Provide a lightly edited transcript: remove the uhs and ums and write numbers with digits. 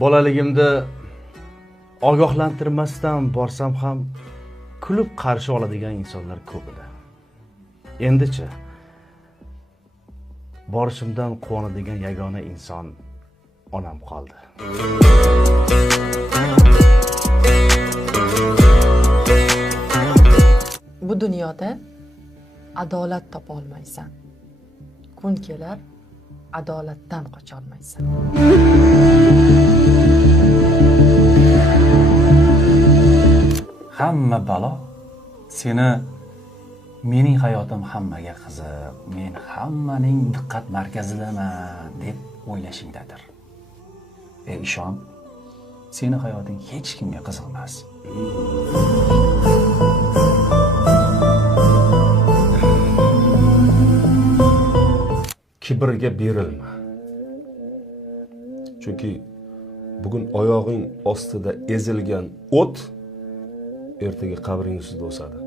Bolaligimda ogohlantirmasdan borsam ham kulib qarshi oladigan insonlar ko'p edi. Endichi borishimdan quvonadigan yagona inson onam qoldi. Bu dunyoda adolat topa olmaysan. Kun kelar, adolatdan qocha olmaysan. Hamma balo seni mening hayotim hammaga qiziq, men hammaning diqqat markazidaman deb o'ylashingdadir. Ishon, seni hayoting hech kimga qiziq emas. Kibrga berilma. Chunki bugun oyog'ing ostida ezilgan o't ertaga qabring ustida o'sadi.